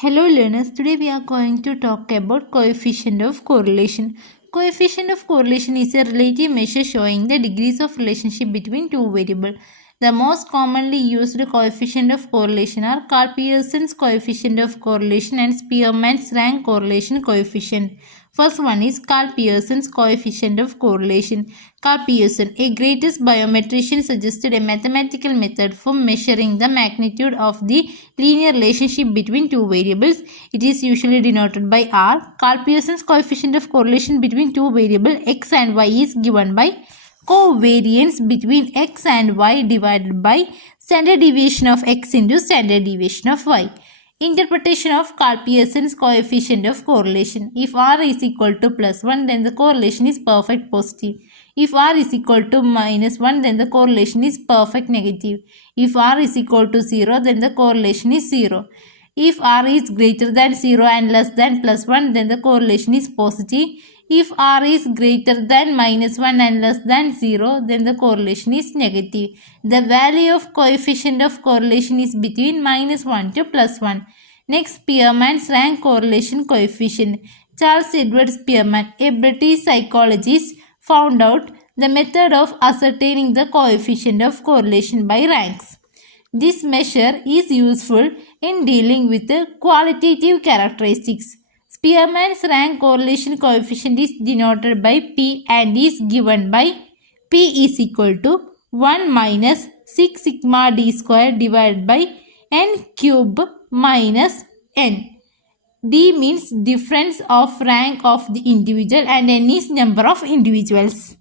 Hello learners, today we are going to talk about coefficient of correlation. Coefficient of correlation is a relative measure showing the degrees of relationship between two variables. The most commonly used coefficient of correlation are Karl Pearson's coefficient of correlation and Spearman's rank correlation coefficient. First one is Karl Pearson's coefficient of correlation. Karl Pearson, a greatest biometrician, suggested a mathematical method for measuring the magnitude of the linear relationship between two variables. It is usually denoted by R. Karl Pearson's coefficient of correlation between two variables x and y is given by covariance between x and y divided by standard deviation of x into standard deviation of y. Interpretation of Karl Pearson's coefficient of correlation. If R is equal to plus 1, then the correlation is perfect positive. If R is equal to minus 1, then the correlation is perfect negative. If R is equal to 0, then the correlation is 0. If R is greater than 0 and less than plus 1, then the correlation is positive. If R is greater than minus 1 and less than 0, then the correlation is negative. The value of coefficient of correlation is between minus 1 to plus 1. Next, Spearman's rank correlation coefficient. Charles Edward Spearman, a British psychologist, found out the method of ascertaining the coefficient of correlation by ranks. This measure is useful in dealing with the qualitative characteristics. Spearman's rank correlation coefficient is denoted by P and is given by P is equal to 1 minus 6 sigma d square divided by n cube minus n. D means difference of rank of the individual and n is number of individuals.